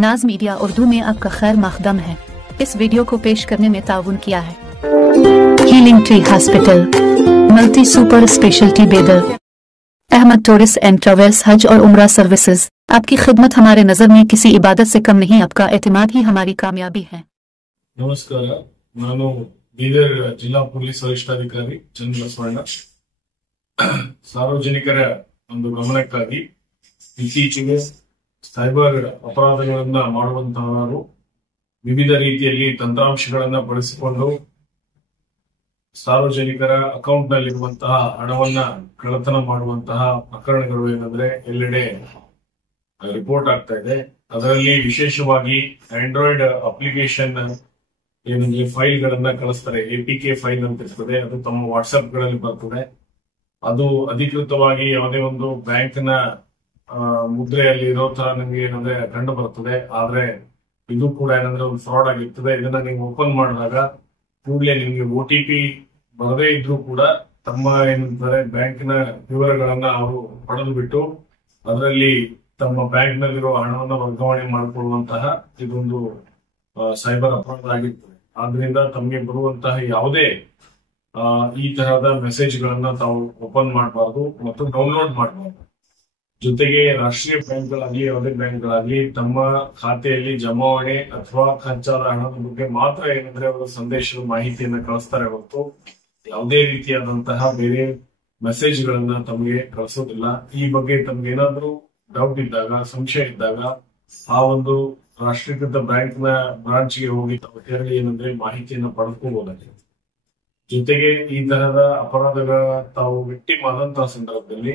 नाज मीडिया उर्दू में आपका खैर मकदम है। इस वीडियो को पेश करने में ताउन किया है healing tree hospital, multi super speciality बेदर, अहमद टूरिस्ट एंड ट्रेवल्स, हज और उम्रा सर्विसेज। आपकी खिदमत हमारे नजर में किसी इबादत से कम नहीं, आपका एतमाद ही हमारी कामयाबी है। ನಮಸ್ಕಾರ, ನಾನು ಬೀದರ್ ಜಿಲ್ಲಾ ಪೊಲೀಸ್ ವರಿಷ್ಠಾಧಿಕಾರಿ ಚನ್ನಬಸವಣ್ಣ. ಸಾರ್ವಜನಿಕರ ಒಂದು ಗಮನಕ್ಕಾಗಿ ಇತ್ತೀಚೆಗೆ ಸೈಬರ್ ಅಪರಾಧಗಳನ್ನ ಮಾಡುವಂತಹವರು ವಿವಿಧ ರೀತಿಯಲ್ಲಿ ತಂತ್ರಾಂಶಗಳನ್ನ ಬಳಸಿಕೊಂಡು ಸಾರ್ವಜನಿಕರ ಅಕೌಂಟ್ ನಲ್ಲಿರುವಂತಹ ಹಣವನ್ನ ಕಳ್ಳತನ ಮಾಡುವಂತಹ ಪ್ರಕರಣಗಳು ಏನಂದ್ರೆ ಎಲ್ಲೆಡೆ ರಿಪೋರ್ಟ್ ಆಗ್ತಾ ಇದೆ. ಅದರಲ್ಲಿ ವಿಶೇಷವಾಗಿ ಆಂಡ್ರಾಯ್ಡ್ ಅಪ್ಲಿಕೇಶನ್ ಏನಂದ್ರೆ ಫೈಲ್ ಗಳನ್ನ ಕಳಿಸ್ತಾರೆ, APK ಫೈಲ್ ಅಂತ ಇರ್ತದೆ. ಅದು ತಮ್ಮ ವಾಟ್ಸ್ಆಪ್ ಗಳಲ್ಲಿ ಬರ್ತದೆ. ಅದು ಅಧಿಕೃತವಾಗಿ ಯಾವುದೇ ಒಂದು ಬ್ಯಾಂಕ್ ನ ಮುದ್ರೆಯಲ್ಲಿ ಇರೋ ತರ ನಿಮ್ಗೆ ಏನಂದ್ರೆ ಕಂಡು ಬರ್ತದೆ. ಆದ್ರೆ ಇದು ಕೂಡ ಏನಂದ್ರೆ ಒಂದು ಫ್ರಾಡ್ ಆಗಿರ್ತದೆ. ಇದನ್ನ ನೀವು ಓಪನ್ ಮಾಡಿದಾಗ ಕೂಡಲೇ ನಿಮ್ಗೆ OTP ಬರದೇ ಇದ್ರೂ ಕೂಡ ತಮ್ಮ ಏನಂತಾರೆ ಬ್ಯಾಂಕ್ ನ ವಿವರಗಳನ್ನ ಅವರು ಪಡೆದು ಬಿಟ್ಟು ಅದರಲ್ಲಿ ತಮ್ಮ ಬ್ಯಾಂಕ್ ನಲ್ಲಿರುವ ಹಣವನ್ನು ವರ್ಗಾವಣೆ ಮಾಡಿಕೊಳ್ಳುವಂತಹ ಇದೊಂದು ಸೈಬರ್ ಅಪರಾಧ ಆಗಿರ್ತದೆ. ಆದ್ರಿಂದ ತಮಗೆ ಬರುವಂತಹ ಯಾವುದೇ ಈ ತರಹದ ಮೆಸೇಜ್ ಗಳನ್ನ ತಾವು ಓಪನ್ ಮಾಡಬಾರ್ದು ಮತ್ತು ಡೌನ್ಲೋಡ್ ಮಾಡಬಾರ್ದು. ಜೊತೆಗೆ ರಾಷ್ಟ್ರೀಯ ಬ್ಯಾಂಕ್ಗಳಾಗ್ಲಿ ಯಾವುದೇ ಬ್ಯಾಂಕ್ಗಳಾಗ್ಲಿ ತಮ್ಮ ಖಾತೆಯಲ್ಲಿ ಜಮಾವಣೆ ಅಥವಾ ಖರ್ಚಾದ ಹಣದ ಬಗ್ಗೆ ಮಾತ್ರ ಏನಂದ್ರೆ ಅವರು ಸಂದೇಶದ ಮಾಹಿತಿಯನ್ನ ಕಳಿಸ್ತಾರೆ ಹೊರತು ಯಾವುದೇ ರೀತಿಯಾದಂತಹ ಬೇರೆ ಮೆಸೇಜ್ ಗಳನ್ನ ತಮಗೆ ಕಳಿಸೋದಿಲ್ಲ. ಈ ಬಗ್ಗೆ ತಮ್ಗೆ ಏನಾದ್ರೂ ಡೌಟ್ ಇದ್ದಾಗ, ಸಂಶಯ ಇದ್ದಾಗ ಆ ಒಂದು ರಾಷ್ಟ್ರೀಕೃತ ಬ್ಯಾಂಕ್ ನ ಬ್ರಾಂಚ್ ಗೆ ಹೋಗಿ ತೆರಳಿ ಏನಂದ್ರೆ ಮಾಹಿತಿಯನ್ನ ಪಡೆದುಕೋಬಹುದಾಗಿದೆ. ಜೊತೆಗೆ ಈ ತರಹದ ಅಪರಾಧಗಳ ತಾವು ವಿಕ್ಟಿಮ್ ಆದಂತಹ ಸಂದರ್ಭದಲ್ಲಿ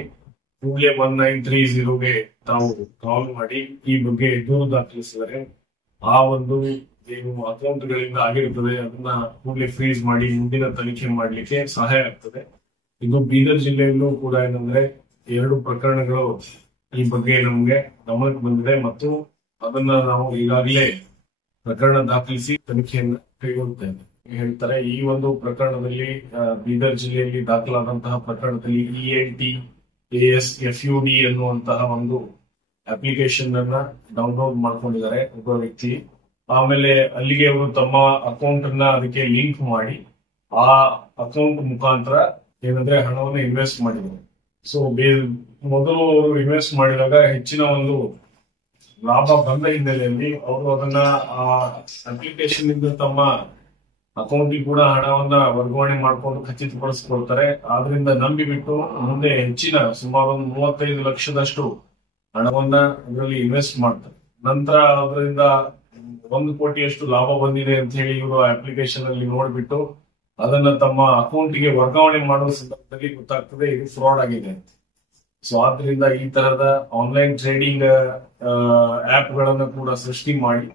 ಕೂಡಲೇ 1930ಗೆ ತಾವು ಕಾಲ್ ಮಾಡಿ ಈ ಬಗ್ಗೆ ದೂರು ದಾಖಲಿಸಿದರೆ ಆ ಒಂದು ಏನು ಅಕೌಂಟ್ ಗಳಿಂದ ಆಗಿರ್ತದೆ ಅದನ್ನ ಕೂಡಲೇ ಫ್ರೀಸ್ ಮಾಡಿ ಮುಂದಿನ ತನಿಖೆ ಮಾಡ್ಲಿಕ್ಕೆ ಸಹಾಯ ಆಗ್ತದೆ. ಇದು ಬೀದರ್ ಜಿಲ್ಲೆಯಲ್ಲೂ ಕೂಡ ಏನಂದ್ರೆ 2 ಪ್ರಕರಣಗಳು ಈ ಬಗ್ಗೆ ನಮ್ಗೆ ಗಮನಕ್ಕೆ ಬಂದಿದೆ ಮತ್ತು ಅದನ್ನ ನಾವು ಈಗಾಗಲೇ ಪ್ರಕರಣ ದಾಖಲಿಸಿ ತನಿಖೆಯನ್ನು ಕೈಗೊಳ್ಳುತ್ತೇವೆ ಹೇಳ್ತಾರೆ. ಈ ಒಂದು ಪ್ರಕರಣದಲ್ಲಿ ಬೀದರ್ ಜಿಲ್ಲೆಯಲ್ಲಿ ದಾಖಲಾದಂತಹ ಪ್ರಕರಣದಲ್ಲಿ ENTASFUD ಅನ್ನುವಂತಹ ಒಂದು ಅಪ್ಲಿಕೇಶನ್ ಅನ್ನ ಡೌನ್ಲೋಡ್ ಮಾಡ್ಕೊಂಡಿದ್ದಾರೆ ಒಬ್ಬ ವ್ಯಕ್ತಿ. ಆಮೇಲೆ ಅಲ್ಲಿಗೆ ಅವರು ತಮ್ಮ ಅಕೌಂಟ್ ಅನ್ನ ಅದಕ್ಕೆ ಲಿಂಕ್ ಮಾಡಿ ಆ ಅಕೌಂಟ್ ಮುಖಾಂತರ ಏನಂದ್ರೆ ಹಣವನ್ನು ಇನ್ವೆಸ್ಟ್ ಮಾಡಿದ್ದಾರೆ. ಸೊ ಮೊದಲು ಅವರು ಇನ್ವೆಸ್ಟ್ ಮಾಡಿದಾಗ ಹೆಚ್ಚಿನ ಒಂದು ಲಾಭ ಬಂದ ಹಿನ್ನೆಲೆಯಲ್ಲಿ ಅವರು ಅದನ್ನ ಆ ಅಪ್ಲಿಕೇಶನ್ ಇಂದ ತಮ್ಮ ಅಕೌಂಟ್ ಕೂಡ ಹಣವನ್ನ ವರ್ಗಾವಣೆ ಮಾಡಿಕೊಂಡು ಖಚಿತಪಡಿಸಿಕೊಳ್ತಾರೆ. ಆದ್ರಿಂದ ನಂಬಿಬಿಟ್ಟು ಮುಂದೆ ಹೆಚ್ಚಿನ ಸುಮಾರು 35 ಲಕ್ಷದಷ್ಟು ಹಣವನ್ನ ಅದರಲ್ಲಿ ಇನ್ವೆಸ್ಟ್ ಮಾಡ್ತಾರೆ. ನಂತರ ಅದರಿಂದ 1 ಕೋಟಿಯಷ್ಟು ಲಾಭ ಬಂದಿದೆ ಅಂತ ಹೇಳಿ ಇವರು ಅಪ್ಲಿಕೇಶನ್ ಅಲ್ಲಿ ನೋಡ್ಬಿಟ್ಟು ಅದನ್ನ ತಮ್ಮ ಅಕೌಂಟ್ ಗೆ ವರ್ಗಾವಣೆ ಮಾಡುವ ಸಂದರ್ಭದಲ್ಲಿ ಗೊತ್ತಾಗ್ತದೆ ಇದು ಫ್ರಾಡ್ ಆಗಿದೆ ಅಂತ. ಸೊ ಆದ್ರಿಂದ ಈ ತರಹದ ಆನ್ಲೈನ್ ಟ್ರೇಡಿಂಗ್ ಆಪ್ ಗಳನ್ನ ಕೂಡ ಸೃಷ್ಟಿ ಮಾಡಿ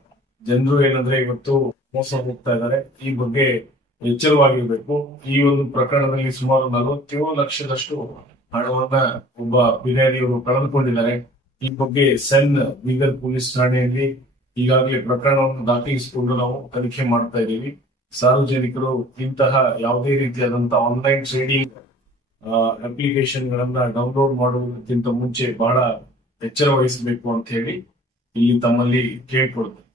ಜನರು ಏನಂದ್ರೆ ಇವತ್ತು ಮೋಸ ಹೋಗ್ತಾ ಇದ್ದಾರೆ. ಈ ಬಗ್ಗೆ ಎಚ್ಚರವಾಗಿರ್ಬೇಕು. ಈ ಒಂದು ಪ್ರಕರಣದಲ್ಲಿ ಸುಮಾರು 47 ಲಕ್ಷದಷ್ಟು ಹಣವನ್ನ ಒಬ್ಬ ಬಿರಿಯಾನಿಯವರು ಕಳೆದುಕೊಂಡಿದ್ದಾರೆ. ಈ ಬಗ್ಗೆ ಸೆನ್ ಬೀದರ್ ಪೊಲೀಸ್ ಠಾಣೆಯಲ್ಲಿ ಈಗಾಗಲೇ ಪ್ರಕರಣವನ್ನು ದಾಖಲಿಸಿಕೊಂಡು ನಾವು ತನಿಖೆ ಮಾಡ್ತಾ ಇದ್ದೀವಿ. ಸಾರ್ವಜನಿಕರು ಇಂತಹ ಯಾವುದೇ ರೀತಿಯಾದಂತಹ ಆನ್ಲೈನ್ ಟ್ರೇಡಿಂಗ್ ಅಪ್ಲಿಕೇಶನ್ ಗಳನ್ನ ಡೌನ್ಲೋಡ್ ಮಾಡುವುದಕ್ಕಿಂತ ಮುಂಚೆ ಬಹಳ ಎಚ್ಚರ ವಹಿಸಬೇಕು ಅಂತ ಹೇಳಿ ಇಲ್ಲಿ ತಮ್ಮಲ್ಲಿ ಕೇಳ್ಕೊಳ್ತೇನೆ.